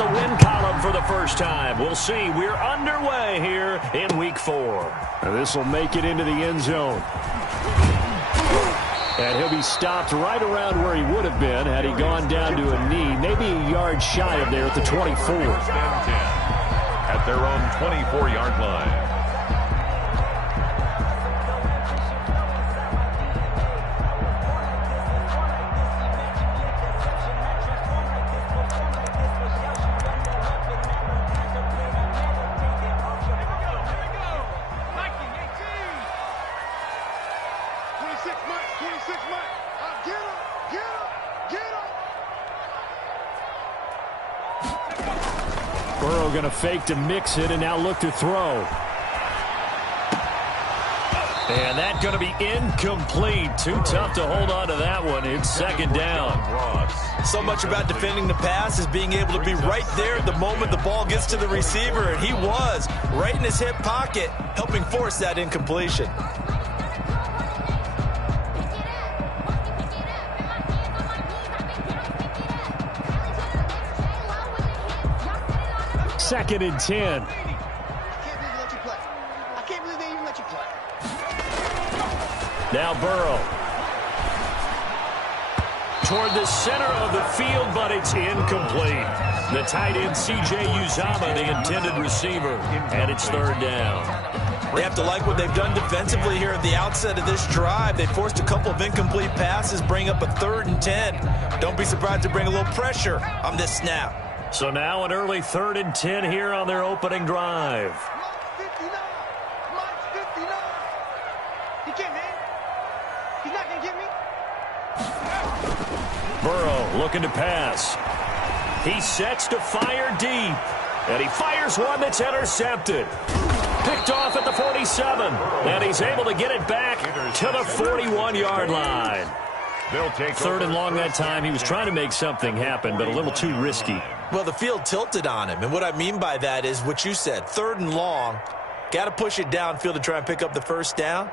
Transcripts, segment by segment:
the win column for the first time. We'll see. We're underway here in Week 4. This will make it into the end zone. And he'll be stopped right around where he would have been had he gone down to a knee, maybe a yard shy of there at the 24. At their own 24-yard line. Burrow going to fake to mix it and now look to throw. And that's going to be incomplete. Too tough to hold on to that one. It's second down. So much about defending the pass is being able to be right there at the moment the ball gets to the receiver. And he was right in his hip pocket, helping force that incompletion. Second and 10. I can't believe they even let you play. Now Burrow. Toward the center of the field, but it's incomplete. The tight end, C.J. Uzomah, the intended receiver, and it's third down. They have to like what they've done defensively here at the outset of this drive. They forced a couple of incomplete passes, bring up a 3rd and 10. Don't be surprised to bring a little pressure on this snap. So now an early 3rd and 10 here on their opening drive. Mike's 59. Mike's 59. He can't hit. He's not going to get me. Burrow looking to pass. He sets to fire deep. And he fires one that's intercepted. Picked off at the 47. And he's able to get it back to the 41-yard line. They'll take 3rd and long that time. He was trying to make something happen, but a little too risky. Well, the field tilted on him. And what I mean by that is what you said. 3rd and long. Got to push it downfield to try and pick up the first down.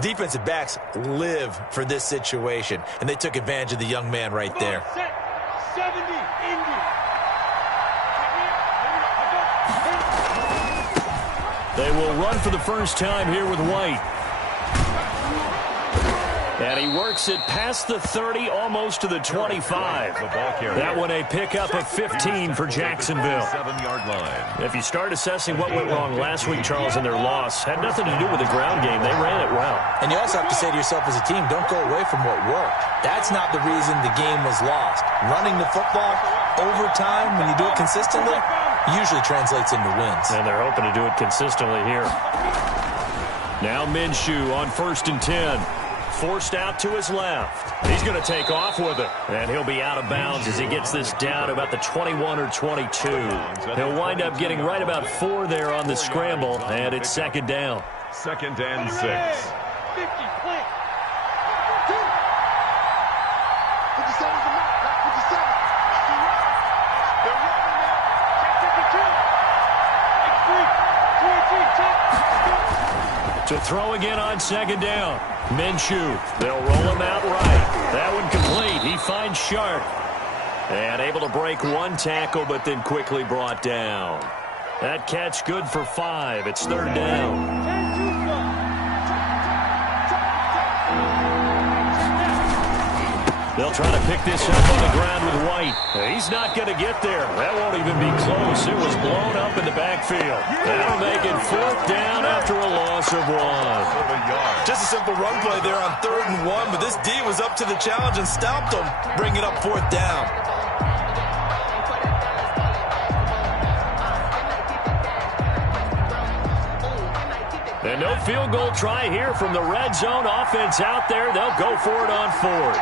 Defensive backs live for this situation. And they took advantage of the young man right there. 70, Indy. They will run for the first time here with White. And he works it past the 30, almost to the 25. That one a pickup of 15 for Jacksonville. 7-yard line. If you start assessing what went wrong last week, Charles, in their loss, had nothing to do with the ground game. They ran it well. And you also have to say to yourself as a team, don't go away from what worked. That's not the reason the game was lost. Running the football over time, when you do it consistently, usually translates into wins. And they're hoping to do it consistently here. Now Minshew on 1st and 10. Forced out to his left. He's going to take off with it. And he'll be out of bounds as he gets this down to about the 21 or 22. He'll wind up getting right about 4 there on the scramble, and it's second down. 2nd and 6. 50, play. 57's the mark. 57. They're running now. Check 52. X3. 2-3. Check. To throw again on second down. Minshew. They'll roll him out right. That one complete. He finds Sharp. And able to break one tackle, but then quickly brought down. That catch good for 5. It's third down. They'll try to pick this up on the ground with White. He's not going to get there. That won't even be close. It was blown up in the backfield. That'll make it 4th down after a loss of 1. Just a simple run play there on 3rd and 1, but this D was up to the challenge and stopped him, bringing up 4th down. And no field goal try here from the red zone offense out there. They'll go for it on 4th.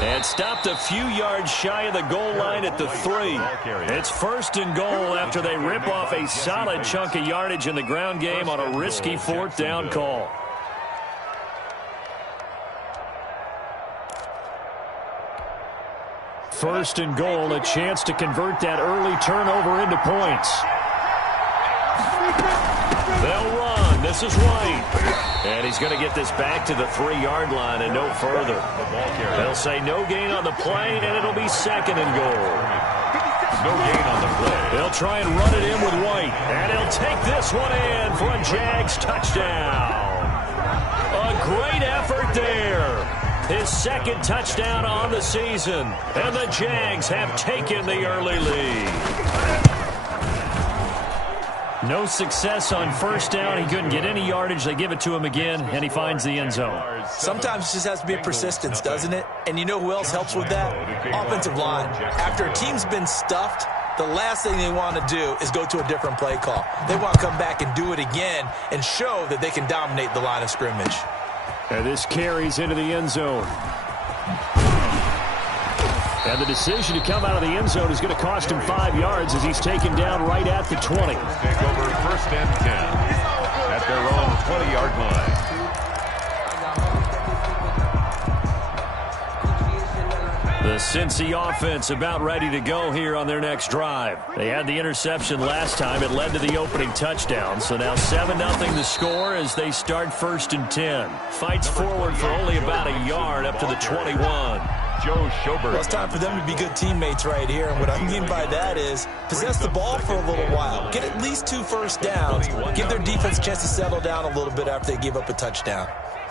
And stopped a few yards shy of the goal line at the 3. It's 1st and goal after they rip off a solid chunk of yardage in the ground game on a risky 4th down call. First and goal, a chance to convert that early turnover into points. This is White. And he's going to get this back to the 3-yard line and no further. They'll say no gain on the play, and it'll be 2nd and goal. No gain on the play. They'll try and run it in with White. And he'll take this one in for a Jags touchdown. A great effort there. His 2nd touchdown on the season. And the Jags have taken the early lead. No success on 1st down. He couldn't get any yardage. They give it to him again, and he finds the end zone. Sometimes it just has to be persistence, doesn't it? And you know who else helps with that? Offensive line. After a team's been stuffed, the last thing they want to do is go to a different play call. They want to come back and do it again and show that they can dominate the line of scrimmage. And this carries into the end zone. And the decision to come out of the end zone is going to cost him 5 yards as he's taken down right at the 20. Take over 1st and 10 at their own 20-yard line. The Cincy offense about ready to go here on their next drive. They had the interception last time. It led to the opening touchdown. So now 7-0 the score as they start 1st and 10. Fights forward for only about a yard up to the 21. Joe Schobert. Well, it's time for them to be good teammates right here. And what I mean by that is possess the ball for a little while. Get at least 2 first downs. Give their defense a chance to settle down a little bit after they give up a touchdown.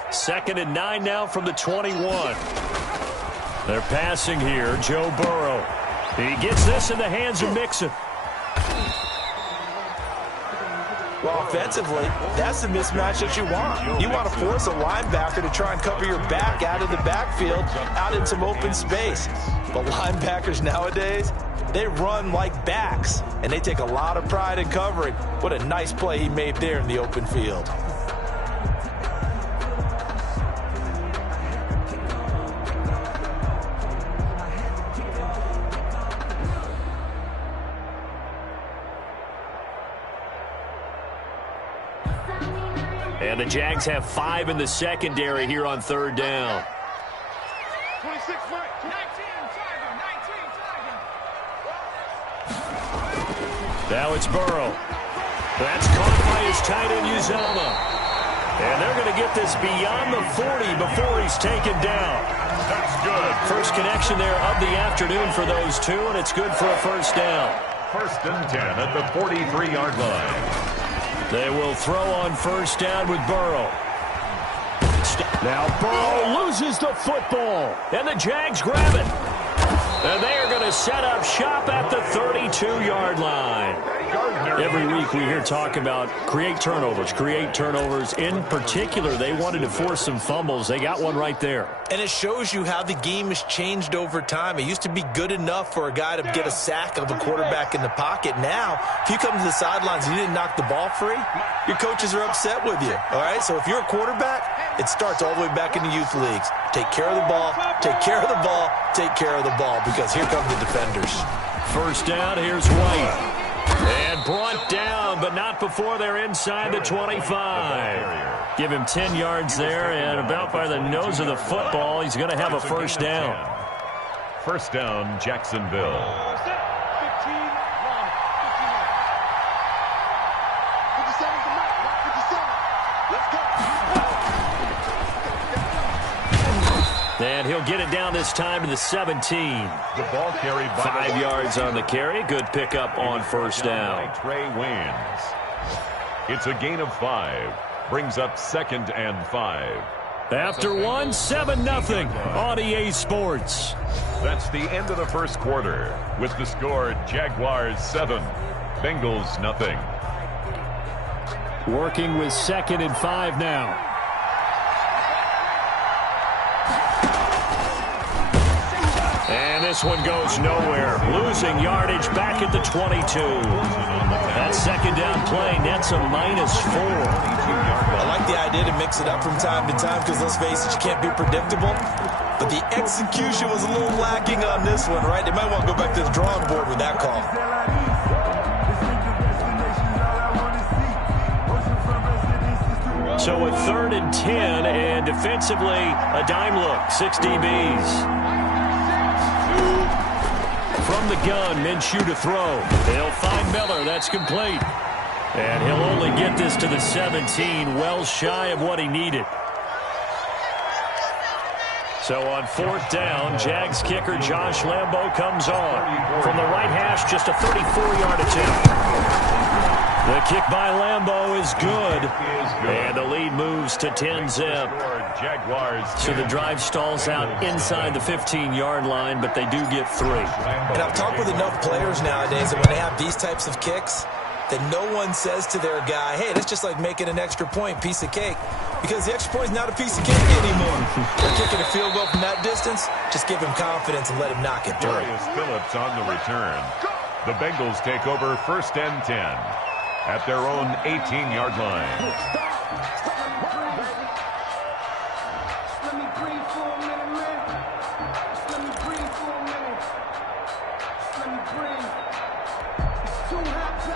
2nd and 9 now from the 21. They're passing here. Joe Burrow. He gets this in the hands of Mixon. Well, offensively, that's the mismatch that you want. You want to force a linebacker to try and cover your back out of the backfield, out in some open space. But linebackers nowadays, they run like backs, and they take a lot of pride in covering. What a nice play he made there in the open field. And the Jags have 5 in the secondary here on 3rd down. 26 foot, 19, Now it's Burrow. That's caught by his tight end, Uzomah. And they're going to get this beyond the 40 before he's taken down. That's good. First connection there of the afternoon for those two, and it's good for a 1st down. 1st and 10 at the 43-yard line. They will throw on 1st down with Burrow. Now Burrow loses the football. And the Jags grab it. And they are going to set up shop at the 32-yard line. Every week we hear talk about create turnovers. In particular, they wanted to force some fumbles. They got one right there. And it shows you how the game has changed over time. It used to be good enough for a guy to get a sack of a quarterback in the pocket. Now, if you come to the sidelines and you didn't knock the ball free, your coaches are upset with you. All right? So if you're a quarterback, it starts all the way back in the youth leagues. Take care of the ball, take care of the ball, take care of the ball, because here come the defenders. 1st down, here's White. And brought down, but not before they're inside the 25. Give him 10 yards there, and about by the nose of the football, he's going to have a 1st down. 1st down, Jacksonville. 15 long. 57's the mark. 57. Let's go. And he'll get it down this time to the 17. The ball carried by 5 yards on the carry. Good pickup on 1st down. Trey wins. It's a gain of 5. Brings up 2nd and 5. After 1, 7-0 on EA Sports. That's the end of the 1st quarter. With the score, Jaguars 7, Bengals nothing. Working with 2nd and 5 now. And this one goes nowhere. Losing yardage back at the 22. That 2nd down play nets a -4. I like the idea to mix it up from time to time because, let's face it, you can't be predictable. But the execution was a little lacking on this one, right? They might want to go back to the drawing board with that call. So a 3rd and 10, and defensively, a dime look. 6 DBs. From the gun, Minshew to throw. They'll find Miller. That's complete. And he'll only get this to the 17, well shy of what he needed. So on 4th down, Jags kicker Josh Lambo comes on. From the right hash, just a 34-yard attempt. The kick by Lambo is good. And the lead moves to 10-zip. So the drive stalls out inside the 15-yard line, but they do get 3. And I've talked with enough players nowadays that when they have these types of kicks, that no one says to their guy, hey, that's just like making an extra point, piece of cake. Because the extra point is not a piece of cake anymore. They're kicking a field goal from that distance. Just give him confidence and let him knock it through. Darius Phillips on the return. The Bengals take over 1st and 10 at their own 18-yard line.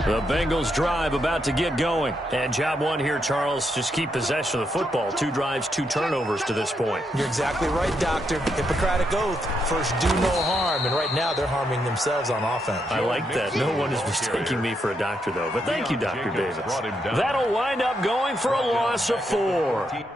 The Bengals drive about to get going. And job one here, Charles, just keep possession of the football. 2 drives, 2 turnovers to this point. You're exactly right, Doctor. Hippocratic oath. First, do no harm. And right now, they're harming themselves on offense. I like that. No one is mistaking me for a doctor, though. But thank you, Dr. Davis. That'll wind up going for a loss of 4.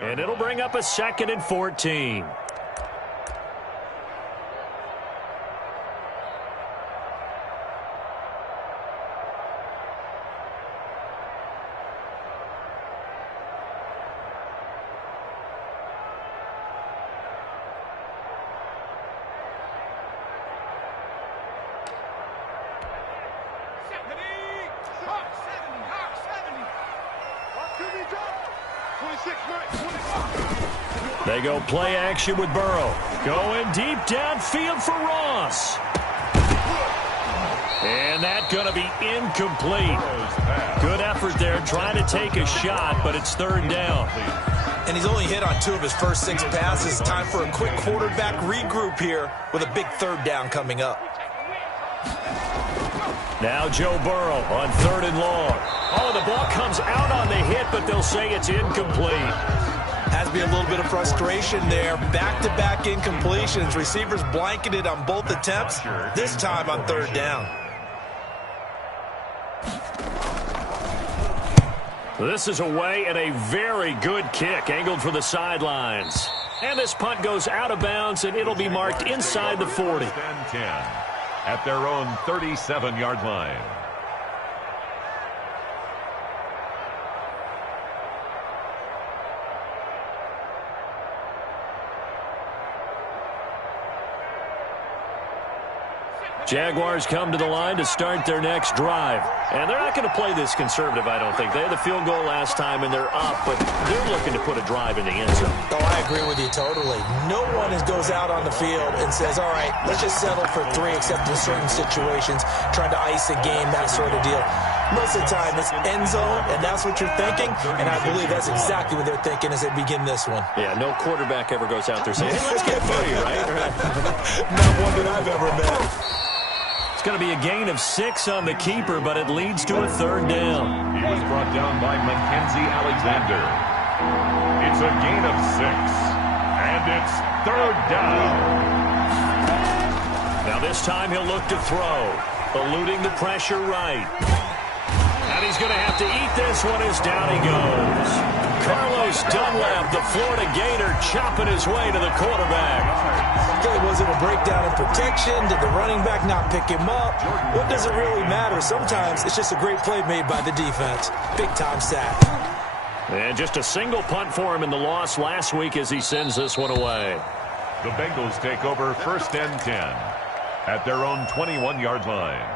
And it'll bring up a 2nd and 14. They go play action with Burrow. Going deep downfield for Ross. And that's going to be incomplete. Good effort there trying to take a shot, but it's 3rd down. And he's only hit on 2 of his first 6 passes. Time for a quick quarterback regroup here with a big 3rd down coming up. Now Joe Burrow on 3rd and long. Oh, the ball comes out on the hit, but they'll say it's incomplete. Has to be a little bit of frustration there. Back-to-back incompletions. Receivers blanketed on both attempts, this time on 3rd down. This is away and a very good kick, angled for the sidelines. And this punt goes out of bounds, and it'll be marked inside the 40. 10 at their own 37-yard line. Jaguars come to the line to start their next drive. And they're not going to play this conservative, I don't think. They had the field goal last time, and they're up, but they're looking to put a drive in the end zone. Oh, I agree with you totally. No one goes out on the field and says, all right, let's just settle for 3, except in certain situations, trying to ice a game, that sort of deal. Most of the time, it's end zone, and that's what you're thinking, and I believe that's exactly what they're thinking as they begin this one. Yeah, no quarterback ever goes out there saying, hey, let's get 3, right? Not one that I've ever met. It's going to be a gain of 6 on the keeper, but it leads to a 3rd down. He was brought down by Mackenzie Alexander. It's a gain of 6, and it's 3rd down. Now this time he'll look to throw, eluding the pressure right. And he's going to have to eat this one as down he goes. Carlos Dunlap, the Florida Gator, chopping his way to the quarterback. Okay, was it a breakdown in protection? Did the running back not pick him up? What does it really matter? Sometimes it's just a great play made by the defense. Big-time sack. And just a single punt for him in the loss last week as he sends this one away. The Bengals take over 1st and 10 at their own 21-yard line.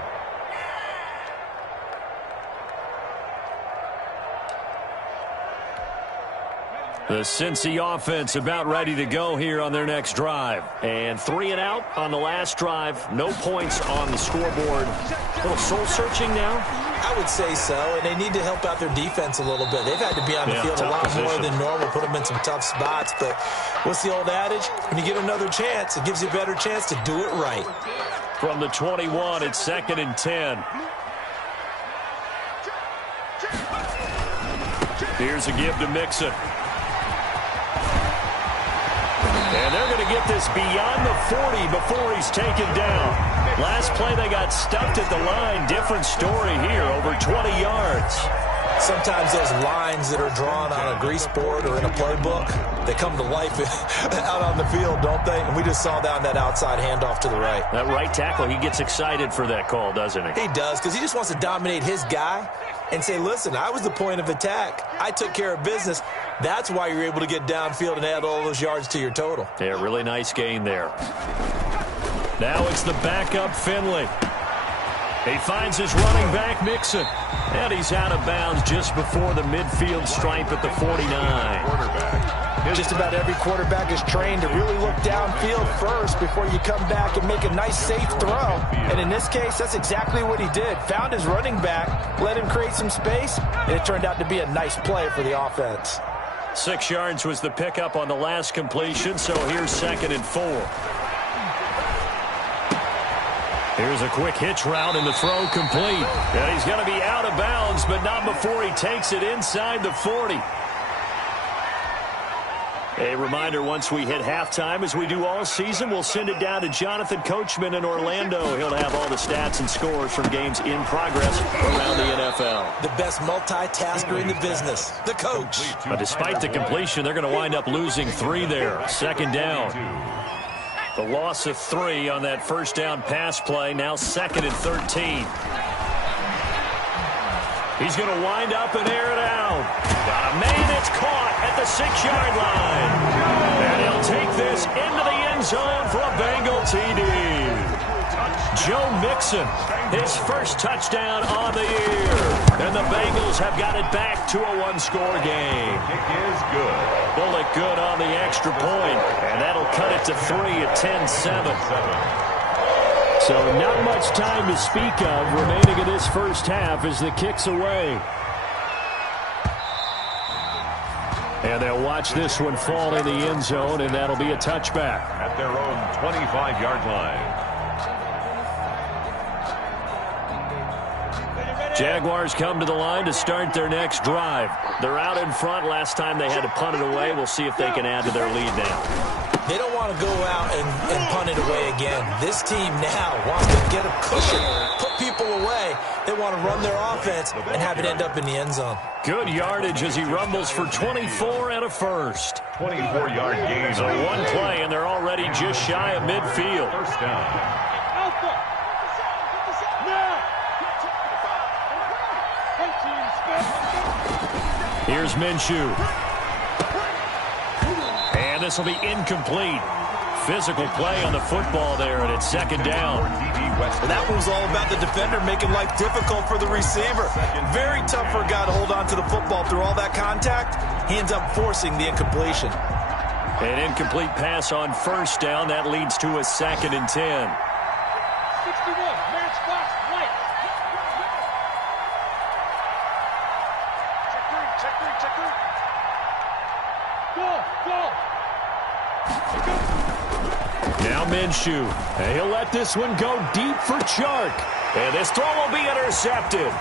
The Cincy offense about ready to go here on their next drive. And 3 and out on the last drive. No points on the scoreboard. A little soul-searching now? I would say so, and they need to help out their defense a little bit. They've had to be on the field a lot more than normal, put them in some tough spots. But what's the old adage? When you get another chance, it gives you a better chance to do it right. From the 21, it's 2nd and 10. Here's a give to Mixon. And they're going to get this beyond the 40 before he's taken down. Last play, they got stuffed at the line. Different story here, over 20 yards. Sometimes those lines that are drawn on a grease board or in a playbook, they come to life out on the field, don't they? And we just saw down that outside handoff to the right. That right tackle, he gets excited for that call, doesn't he? He does, because he just wants to dominate his guy and say, listen, I was the point of attack. I took care of business. That's why you're able to get downfield and add all those yards to your total. Yeah, really nice gain there. Now it's the backup Finley. He finds his running back, Mixon. And he's out of bounds just before the midfield stripe at the 49. Just about every quarterback is trained to really look downfield first before you come back and make a nice, safe throw. And in this case, that's exactly what he did. Found his running back, let him create some space, and it turned out to be a nice play for the offense. 6 yards was the pickup on the last completion, so here's 2nd and 4. Here's a quick hitch route, and the throw complete. And he's going to be out of bounds, but not before he takes it inside the 40. A reminder, once we hit halftime, as we do all season, we'll send it down to Jonathan Coachman in Orlando. He'll have all the stats and scores from games in progress around the NFL. The best multitasker in the business, the coach. But despite the completion, they're going to wind up losing 3 there. 2nd down. The loss of 3 on that first down pass play. Now 2nd and 13. He's going to wind up and air it out. Got a man that's caught at the 6-yard line. And he'll take this into the end zone for a Bengal TD. Joe Mixon, his first touchdown on the year. And the Bengals have got it back to a 1-score game. Kick is good. Bullet good on the extra point, and that'll cut it to 3 at 10-7. So not much time to speak of remaining in this first half as the kick's away. And they'll watch this one fall in the end zone, and that'll be a touchback. At their own 25-yard line. Jaguars come to the line to start their next drive. They're out in front. Last time they had to punt it away. We'll see if they can add to their lead now. They don't want to go out and punt it away again. This team now wants to get a cushion, put people away. They want to run their offense and have it end up in the end zone. Good yardage as he rumbles for 24 and a first. 24-yard gain. So one play, and they're already just shy of midfield. First down. Here's Minshew. And this will be incomplete. Physical play on the football there, and it's 2nd down. That one was all about the defender making life difficult for the receiver. Very tough for a guy to hold on to the football through all that contact. He ends up forcing the incompletion. An incomplete pass on first down. That leads to a 2nd and 10. 61, match box, white. Check three. Go. Now Minshew. And he'll let this one go deep for Chark. And this throw will be intercepted.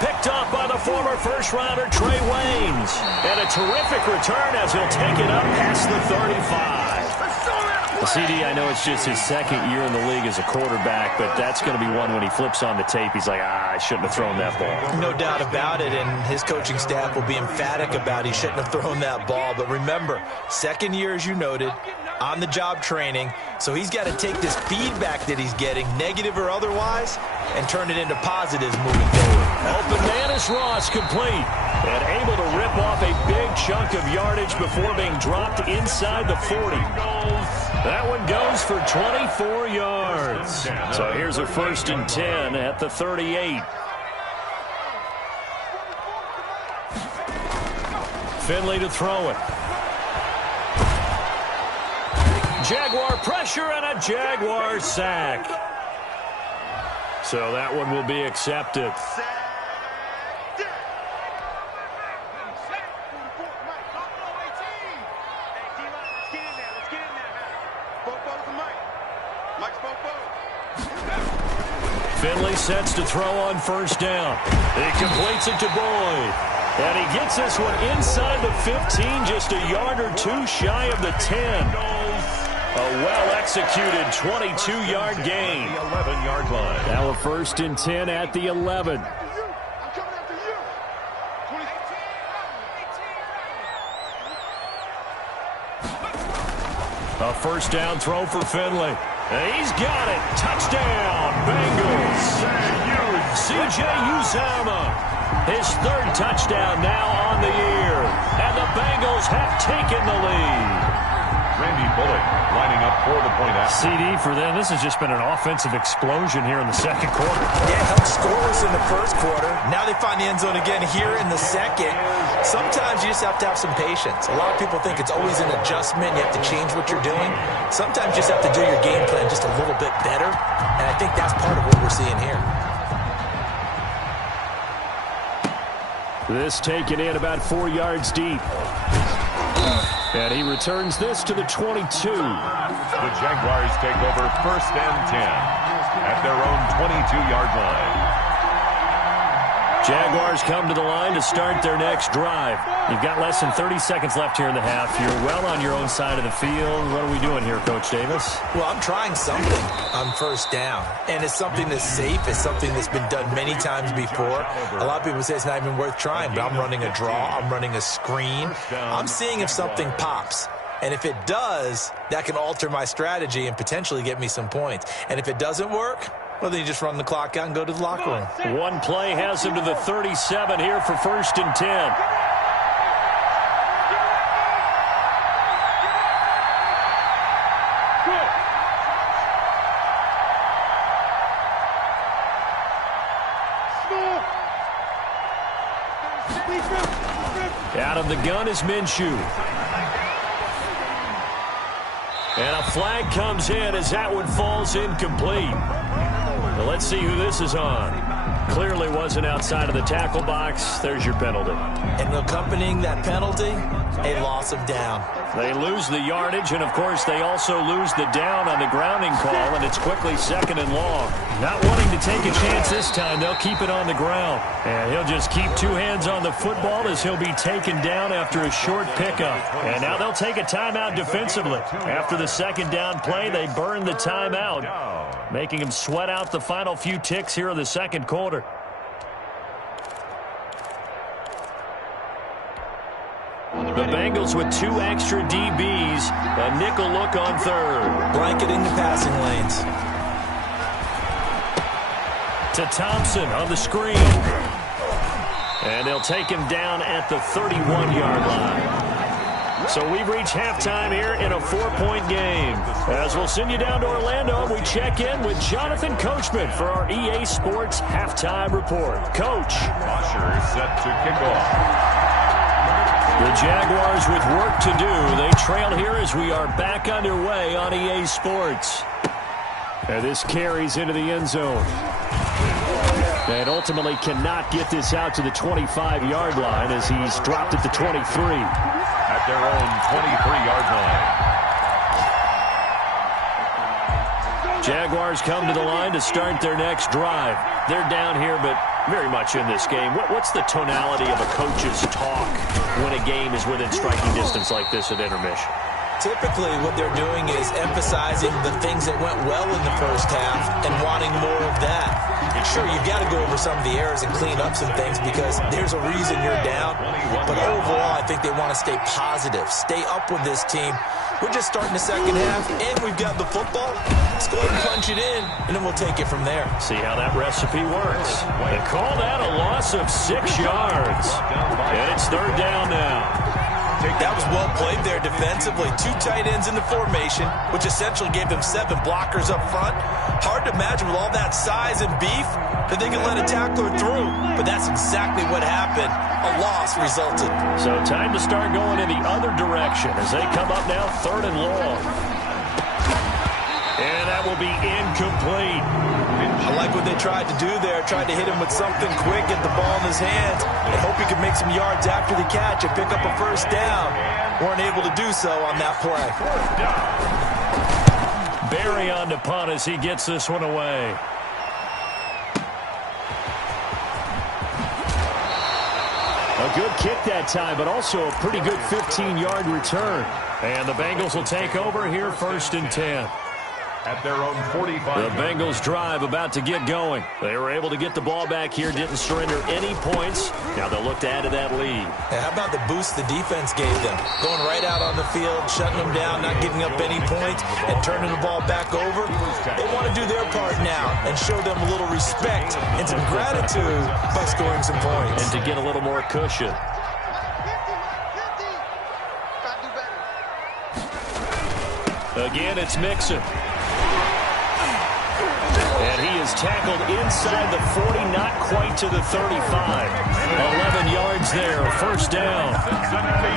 Picked up by the former first-rounder Trey Waynes. And a terrific return as he'll take it up past the 35. Well, CD, I know it's just his 2nd year in the league as a quarterback, but that's going to be one when he flips on the tape. He's like, I shouldn't have thrown that ball. No doubt about it, and his coaching staff will be emphatic about he shouldn't have thrown that ball. But remember, 2nd year, as you noted, on-the-job training, so he's got to take this feedback that he's getting, negative or otherwise, and turn it into positives moving forward. Open man is Ross, complete, and able to rip off a big chunk of yardage before being dropped inside the 40. That one goes for 24 yards. So here's a 1st and 10 at the 38. Finley to throw it. Jaguar pressure and a Jaguar sack. So that one will be accepted. Finley sets to throw on first down. He completes it to Boyd. And he gets this one inside the 15, just a yard or two shy of the 10. A well-executed 22-yard gain. The 11-yard line. Now a 1st and 10 at the 11. I'm coming after you. 20. A first down throw for Finley. And he's got it. Touchdown, Bengals. C.J. Uzomah. His 3rd touchdown now on the year. And the Bengals have taken the lead. Randy Bullock lining up for the point after. CD for them. This has just been an offensive explosion here in the second quarter. Yeah, held scoreless in the first quarter. Now they find the end zone again here in the second. Sometimes you just have to have some patience. A lot of people think it's always an adjustment. You have to change what you're doing. Sometimes you just have to do your game plan just a little bit better. And I think that's part of what we're seeing here. This taken in about 4 yards deep. And he returns this to the 22. The Jaguars take over 1st and 10 at their own 22-yard line. Jaguars come to the line to start their next drive. You've got less than 30 seconds left here in the half. You're well on your own side of the field. What are we doing here, Coach Davis? Well, I'm trying something on first down. And it's something that's safe. It's something that's been done many times before. A lot of people say it's not even worth trying, but I'm running a draw. I'm running a screen. I'm seeing if something pops. And if it does, that can alter my strategy and potentially get me some points. And if it doesn't work, well, then you just run the clock out and go to the locker room. One play has him to the 37 here for 1st and 10. Out of the gun is Minshew. And a flag comes in as that one falls incomplete. Well, let's see who this is on. Clearly wasn't outside of the tackle box. There's your penalty. And accompanying that penalty, a loss of down. They lose the yardage, and, of course, they also lose the down on the grounding call, and it's quickly 2nd and long. Not wanting to take a chance this time, they'll keep it on the ground. And he'll just keep 2 hands on the football as he'll be taken down after a short pickup. And now they'll take a timeout defensively. After the 2nd down play, they burn the timeout, making him sweat out the final few ticks here in the second quarter. The Bengals with 2 extra DBs, a nickel look on 3rd. Blanketing the passing lanes. To Thompson on the screen. And they'll take him down at the 31-yard line. So we've reached halftime here in a 4-point game. As we'll send you down to Orlando, we check in with Jonathan Coachman for our EA Sports Halftime Report. Coach. Usher is set to kick off. The Jaguars with work to do. They trail here as we are back underway on EA Sports. And this carries into the end zone. And ultimately cannot get this out to the 25-yard line as he's dropped at the 23. At their own 23-yard line. Jaguars come to the line to start their next drive. They're down here, but very much in this game. What's the tonality of a coach's talk when a game is within striking distance like this at intermission? Typically, what they're doing is emphasizing the things that went well in the first half and wanting more of that. Sure, you've got to go over some of the errors and clean up some things because there's a reason you're down. But overall, I think they want to stay positive, stay up with this team. We're just starting the second half, and we've got the football. Let's go ahead and punch it in, and then we'll take it from there. See how that recipe works. They call that a loss of 6 yards. And it's 3rd down now. That was well played there defensively. 2 tight ends in the formation, which essentially gave them 7 blockers up front. Hard to imagine with all that size and beef that they can let a tackler through. But that's exactly what happened. A loss resulted. So time to start going in the other direction as they come up now 3rd and long. And that will be incomplete. I like what they tried to do there. Tried to hit him with something quick, get the ball in his hands, and hope he could make some yards after the catch and pick up a first down. Weren't able to do so on that play. Barry on to punt as he gets this one away. A good kick that time, but also a pretty good 15-yard return. And the Bengals will take over here 1st and 10. At their own 45. The Bengals drive about to get going. They were able to get the ball back here, didn't surrender any points. Now they'll look to add to that lead. How about the boost the defense gave them? Going right out on the field, shutting them down, not giving up any points, and turning the ball back over. They want to do their part now and show them a little respect and some gratitude by scoring some points. And to get a little more cushion. Again, it's Mixon. And he is tackled inside the 40, not quite to the 35. 11 yards there, 1st down.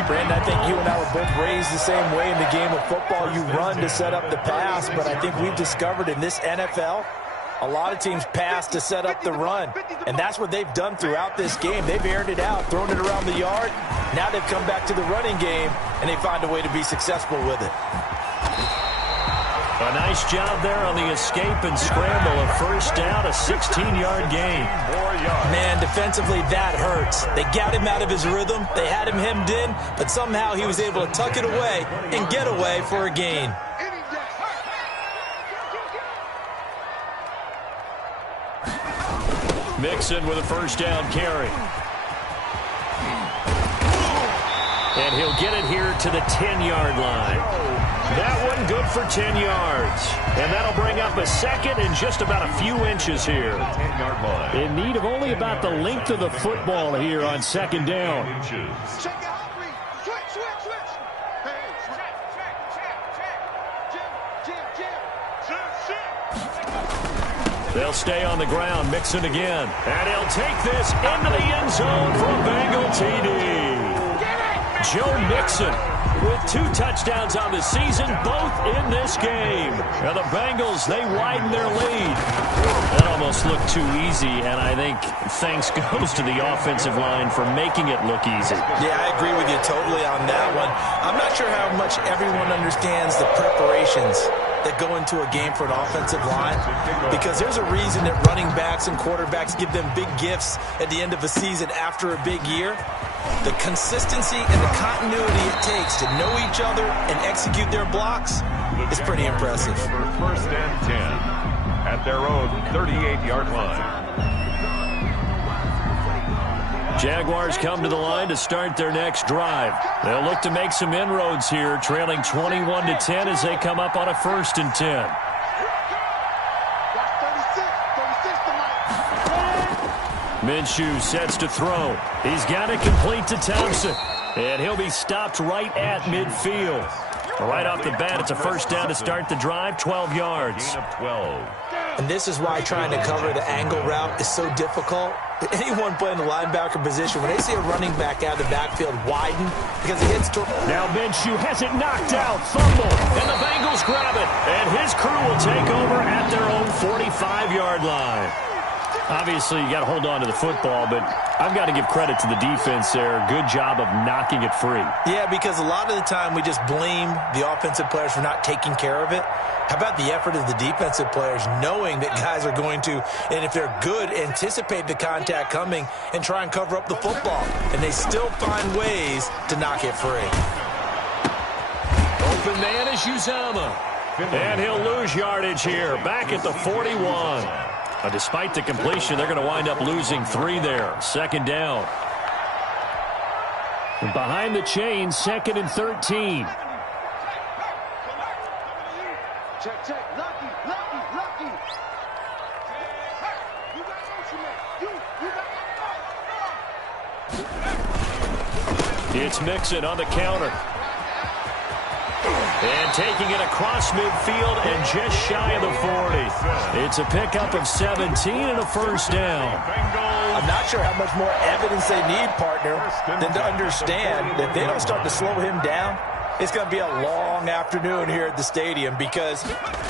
Brandon, I think you and I were both raised the same way in the game of football. You run to set up the pass, but I think we've discovered in this NFL, a lot of teams pass to set up the run. And that's what they've done throughout this game. They've aired it out, thrown it around the yard. Now they've come back to the running game, and they find a way to be successful with it. A nice job there on the escape and scramble. A 1st down, a 16-yard gain. Man, defensively, that hurts. They got him out of his rhythm. They had him hemmed in, but somehow he was able to tuck it away and get away for a gain. Mixon with a 1st down carry. And he'll get it here to the 10-yard line. That one good for 10 yards. And that'll bring up a 2nd and just about a few inches here. 10-yard line. In need of only about the length of the football here on 2nd down. They'll stay on the ground. Mixon again. And he'll take this into the end zone for a Bengal TD. Joe Mixon with 2 touchdowns on the season, both in this game. Now the Bengals, they widen their lead. That almost looked too easy, and I think thanks goes to the offensive line for making it look easy. Yeah, I agree with you totally on that one. I'm not sure how much everyone understands the preparations that go into a game for an offensive line, because there's a reason that running backs and quarterbacks give them big gifts at the end of a season after a big year. The consistency and the continuity it takes to know each other and execute their blocks is pretty impressive. 1st and 10 at their own 38-yard line. Jaguars come to the line to start their next drive. They'll look to make some inroads here, trailing 21-10 as they come up on a 1st and 10. Minshew sets to throw. He's got it complete to Thompson. And he'll be stopped right at midfield. Right off the bat, it's a 1st down to start the drive, 12 yards. Gain of 12. And this is why trying to cover the angle route is so difficult. Anyone playing the linebacker position, when they see a running back out of the backfield widen because it hits toward... Now Minshew has it knocked out. Fumble. And the Bengals grab it. And his crew will take over at their own 45-yard line. Obviously, you got to hold on to the football, but I've got to give credit to the defense there. Good job of knocking it free. Yeah, because a lot of the time we just blame the offensive players for not taking care of it. How about the effort of the defensive players knowing that guys are going to, and if they're good, anticipate the contact coming and try and cover up the football. And they still find ways to knock it free. Open man is Uzama. And he'll lose yardage here, back at the 41. Despite the completion, they're going to wind up losing 3 there. 2nd down. Behind the chain, 2nd and 13. Check. Lucky. You got motion, man. It's Mixon on the counter. And taking it across midfield and just shy of the 40. It's a pickup of 17 and a 1st down. I'm not sure how much more evidence they need, partner, than to understand that if they don't start to slow him down, it's going to be a long afternoon here at the stadium, because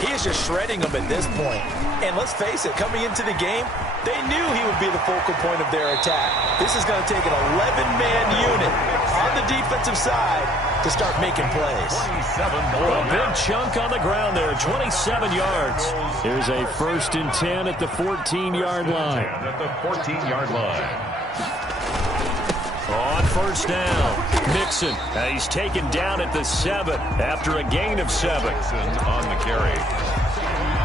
he is just shredding them at this point. And let's face it, coming into the game, they knew he would be the focal point of their attack. This is going to take an 11-man unit on the defensive side to start making plays. A big chunk on the ground there, 27 yards. Here's a 1st and 10 at the 14-yard line. At the 14-yard line. On first down, Mixon. He's taken down at the 7 after a gain of 7. On the carry.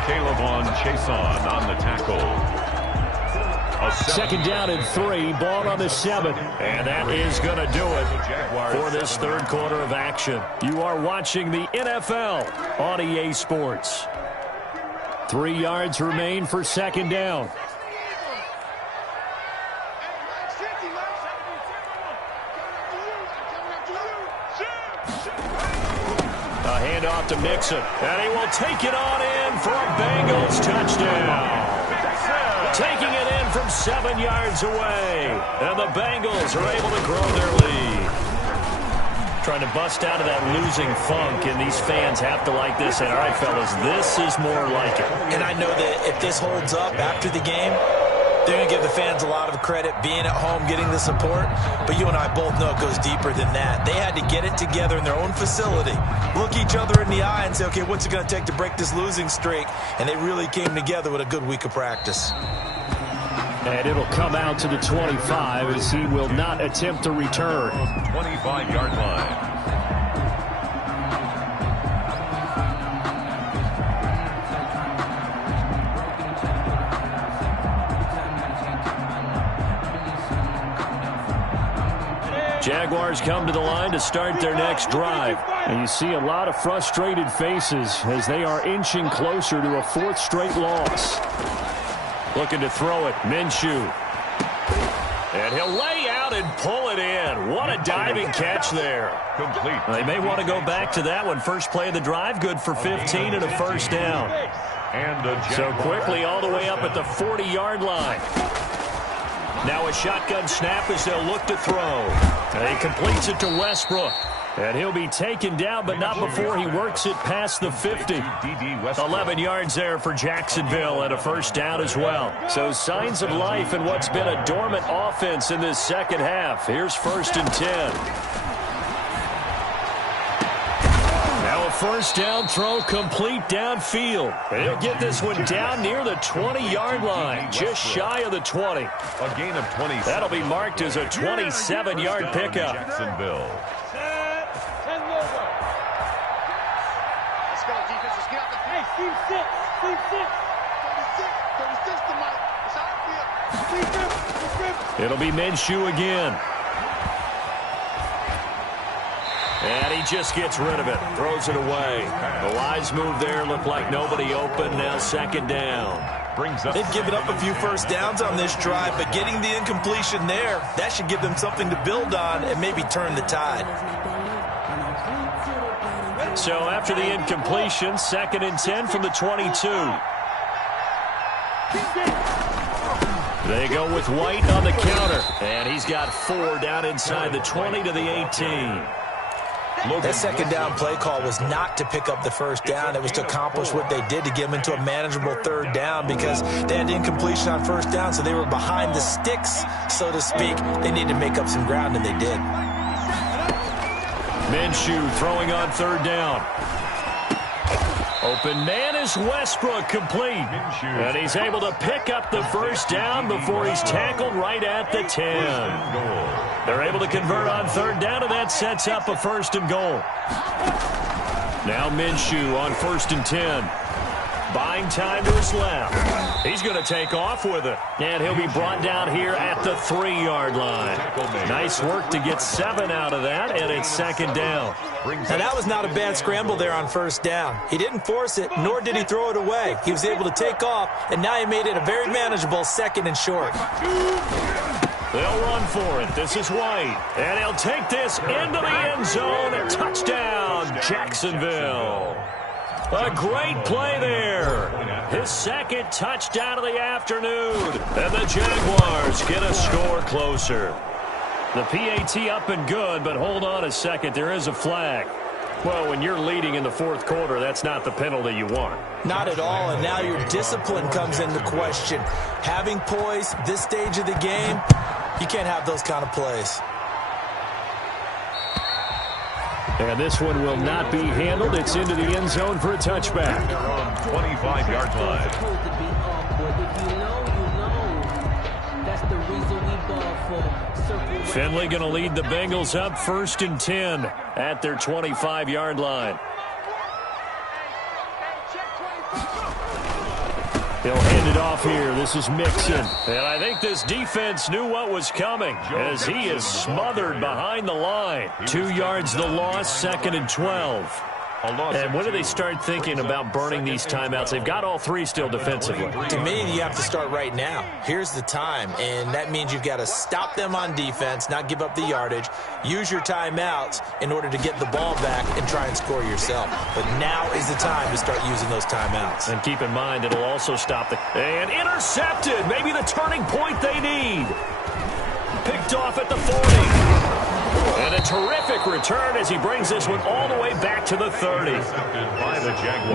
Caleb on Chason on the tackle. Second down and 3, ball on the 7. And that is going to do it for this third quarter of action. You are watching the NFL on EA Sports. 3 yards remain for second down. A handoff to Mixon, and he will take it on in for a Bengals touchdown. Taking it in from 7 yards away, and the Bengals are able to grow their lead. Trying to bust out of that losing funk, and these fans have to like this. And all right, fellas, this is more like it. And I know that if this holds up after the game, they're going to give the fans a lot of credit being at home, getting the support. But you and I both know it goes deeper than that. They had to get it together in their own facility, look each other in the eye and say, okay, what's it going to take to break this losing streak? And they really came together with a good week of practice. And it'll come out to the 25 as he will not attempt to return. 25-yard line. Jaguars come to the line to start their next drive. And you see a lot of frustrated faces as they are inching closer to a 4th straight loss. Looking to throw it, Minshew. And he'll lay out and pull it in. What a diving catch there. Complete. They may want to go back to that one. First play of the drive, good for 15 and a first down. And So quickly all the way up at the 40-yard line. Now a shotgun snap as they'll look to throw. He completes it to Westbrook. And he'll be taken down, but not before he works it past the 50. 11 yards there for Jacksonville and a first down as well. So signs of life in what's been a dormant offense in this second half. Here's 1st and 10. Now a first down throw complete downfield. And he'll get this one down near the 20-yard line, just shy of the 20. A gain of 20. That'll be marked as a 27-yard pickup. Jacksonville. It'll be Minshew again. And he just gets rid of it. Throws it away. The wise move there. Looked like nobody open. Now second down. They've given up a few first downs on this drive, but getting the incompletion there, that should give them something to build on and maybe turn the tide. So after the incompletion, 2nd and 10 from the 22. They go with White on the counter. And he's got 4 down inside the 20 to the 18. That second down play call was not to pick up the first down. It was to accomplish what they did to get them into a manageable 3rd down because they had incompletion on first down, so they were behind the sticks, so to speak. They needed to make up some ground, and they did. Minshew throwing on 3rd down. Open man is Westbrook, complete. And he's able to pick up the first down before he's tackled right at the 10. They're able to convert on 3rd down, and that sets up a 1st and goal. Now Minshew on 1st and 10. Buying time to his left. He's going to take off with it. And he'll be brought down here at the 3-yard line. Nice work to get 7 out of that, and it's second down. Now, that was not a bad scramble there on first down. He didn't force it, nor did he throw it away. He was able to take off, and now he made it a very manageable 2nd and short. They'll run for it. This is White. And he'll take this into the end zone. Touchdown, Jacksonville. A great play there. His 2nd touchdown of the afternoon. And the Jaguars get a score closer. The PAT up and good, but hold on a second. There is a flag. Well, when you're leading in the 4th quarter, that's not the penalty you want. Not at all, and now your discipline comes into question. Having poise this stage of the game, you can't have those kind of plays. And this one will not be handled. It's into the end zone for a touchback. 25-yard line. That's the reason we ball for circle Finley going to lead the Bengals up 1st and 10 at their 25-yard line. He'll hand it off here. This is Mixon. And I think this defense knew what was coming as he is smothered behind the line. 2 yards the loss, 2nd and 12. And when do they start thinking about burning these timeouts? They've got all 3 still defensively. To me, you have to start right now. Here's the time, and that means you've got to stop them on defense, not give up the yardage, use your timeouts in order to get the ball back and try and score yourself. But now is the time to start using those timeouts. And keep in mind, it'll also stop the... And intercepted! Maybe the turning point they need. Picked off at the 40. And a terrific return as he brings this one all the way back to the 30.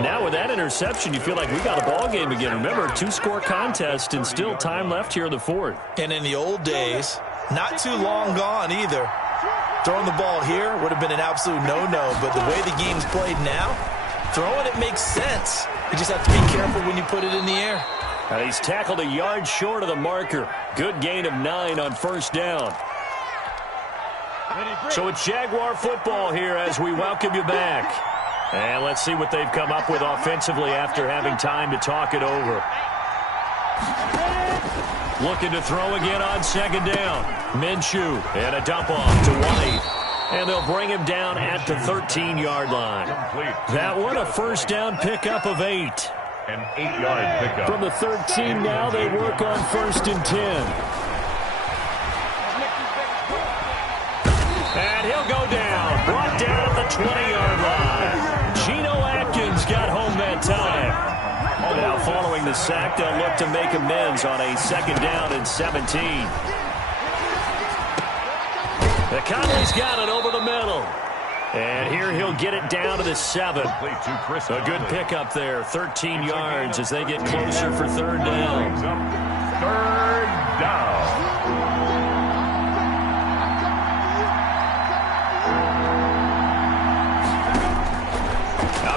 Now with that interception, you feel like we got a ball game again. Remember, 2-score contest and still time left here in the 4th. And in the old days, not too long gone either, throwing the ball here would have been an absolute no-no. But the way the game's played now, throwing it makes sense. You just have to be careful when you put it in the air. And he's tackled a yard short of the marker. Good gain of 9 on 1st down. So it's Jaguar football here as we welcome you back. And let's see what they've come up with offensively after having time to talk it over. Looking to throw again on 2nd down. Minshew and a dump off to White. And they'll bring him down at the 13-yard line. That one, a 1st down pickup of 8. An 8-yard pickup. From the 13 now, they work on 1st and 10. And he'll go down. Brought down at the 20-yard line. Geno Atkins got home that time. Now following the sack, they'll look to make amends on a 2nd down and 17. The Conley's got it over the middle. And here he'll get it down to the 7. A good pickup there. 13 yards as they get closer for 3rd down. 3rd down.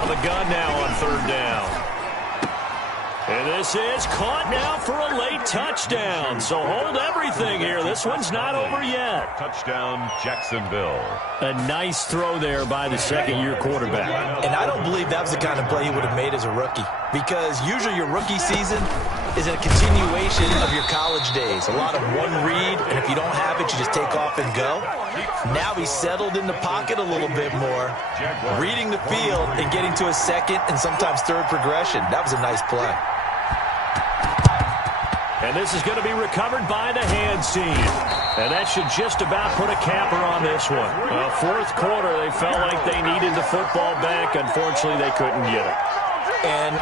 The gun now on 3rd down. And this is caught now for a late touchdown. So hold everything here. This one's not over yet. Touchdown, Jacksonville. A nice throw there by the 2nd-year quarterback. And I don't believe that was the kind of play he would have made as a rookie. Because usually your rookie season is a continuation of your college days. A lot of one read, and if you don't have it, you just take off and go. Now he's settled in the pocket a little bit more, reading the field and getting to a 2nd and sometimes 3rd progression. That was a nice play. And this is going to be recovered by the hands team. And that should just about put a capper on this one. 4th quarter, they felt like they needed the football back. Unfortunately, they couldn't get it. And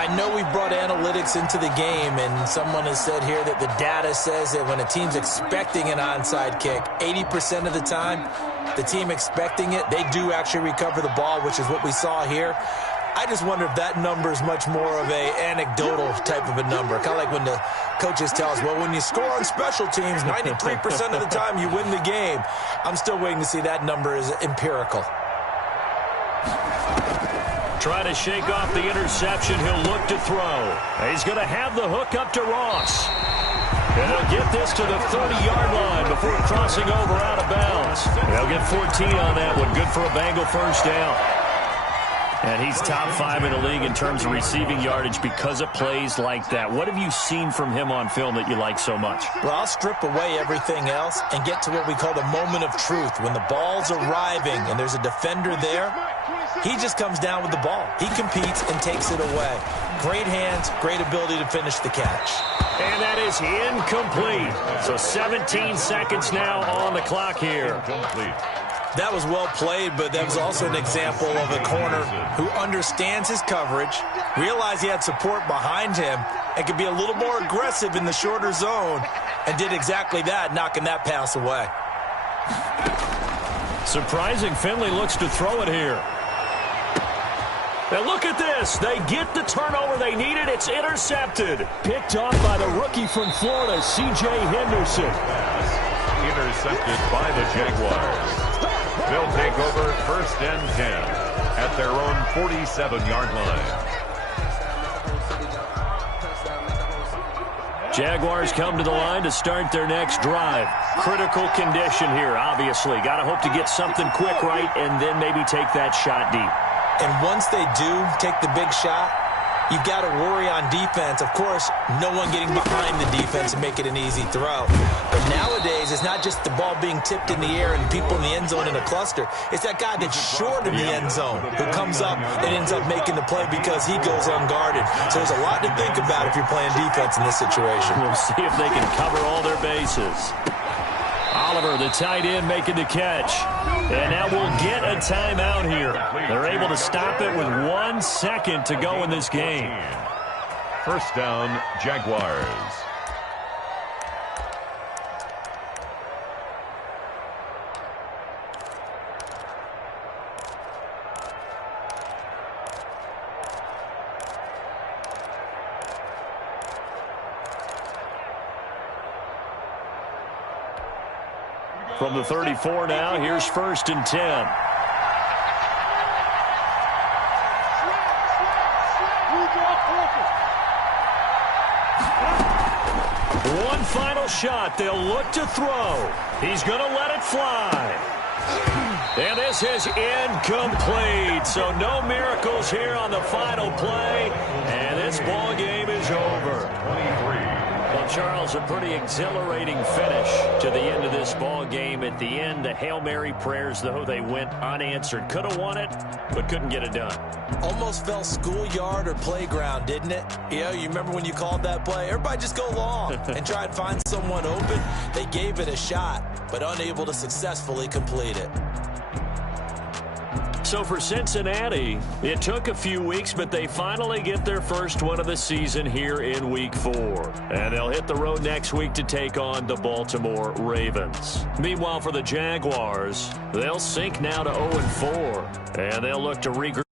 I know we brought analytics into the game, and someone has said here that the data says that when a team's expecting an onside kick, 80% of the time, the team expecting it, they do actually recover the ball, which is what we saw here. I just wonder if that number is much more of a anecdotal type of a number. Kind of like when the coaches tell us, well, when you score on special teams, 93% of the time you win the game. I'm still waiting to see that number is empirical. Try to shake off the interception. He'll look to throw. He's going to have the hook up to Ross. And he'll get this to the 30-yard line before crossing over out of bounds. They'll get 14 on that one. Good for a Bengal 1st down. And he's top 5 in the league in terms of receiving yardage because of plays like that. What have you seen from him on film that you like so much? Well, I'll strip away everything else and get to what we call the moment of truth. When the ball's arriving and there's a defender there, he just comes down with the ball. He competes and takes it away. Great hands, great ability to finish the catch. And that is incomplete. So 17 seconds now on the clock here. Incomplete. That was well played, but that was also an example of a corner who understands his coverage, realized he had support behind him, and could be a little more aggressive in the shorter zone, and did exactly that, knocking that pass away. Surprising, Finley looks to throw it here. Now look at this. They get the turnover they needed. It's intercepted. Picked off by the rookie from Florida, C.J. Henderson. Intercepted by the Jaguars. They'll take over 1st and 10 at their own 47-yard line. Jaguars come to the line to start their next drive. Critical condition here, obviously. Got to hope to get something quick right and then maybe take that shot deep. And once they do take the big shot, you've got to worry on defense. Of course, no one getting behind the defense and make it an easy throw. But nowadays, it's not just the ball being tipped in the air and people in the end zone in a cluster. It's that guy that's short in the end zone who comes up and ends up making the play because he goes unguarded. So there's a lot to think about if you're playing defense in this situation. We'll see if they can cover all their bases. Oliver, the tight end, making the catch. And now we'll get a timeout here. They're able to stop it with 1 second to go in this game. First down, Jaguars. From the 34 now, here's 1st and 10. One final shot. They'll look to throw. He's going to let it fly. And this is incomplete. So no miracles here on the final play. And this ball game is over. Well, Charles, a pretty exhilarating finish to the end of this ball game. At the end, the Hail Mary prayers, though, they went unanswered. Could have won it, but couldn't get it done. Almost felt schoolyard or playground, didn't it? Yeah, you remember when you called that play? Everybody just go long and try and find someone open. They gave it a shot, but unable to successfully complete it. So for Cincinnati, it took a few weeks, but they finally get their first one of the season here in Week 4. And they'll hit the road next week to take on the Baltimore Ravens. Meanwhile, for the Jaguars, they'll sink now to 0-4, and they'll look to regroup.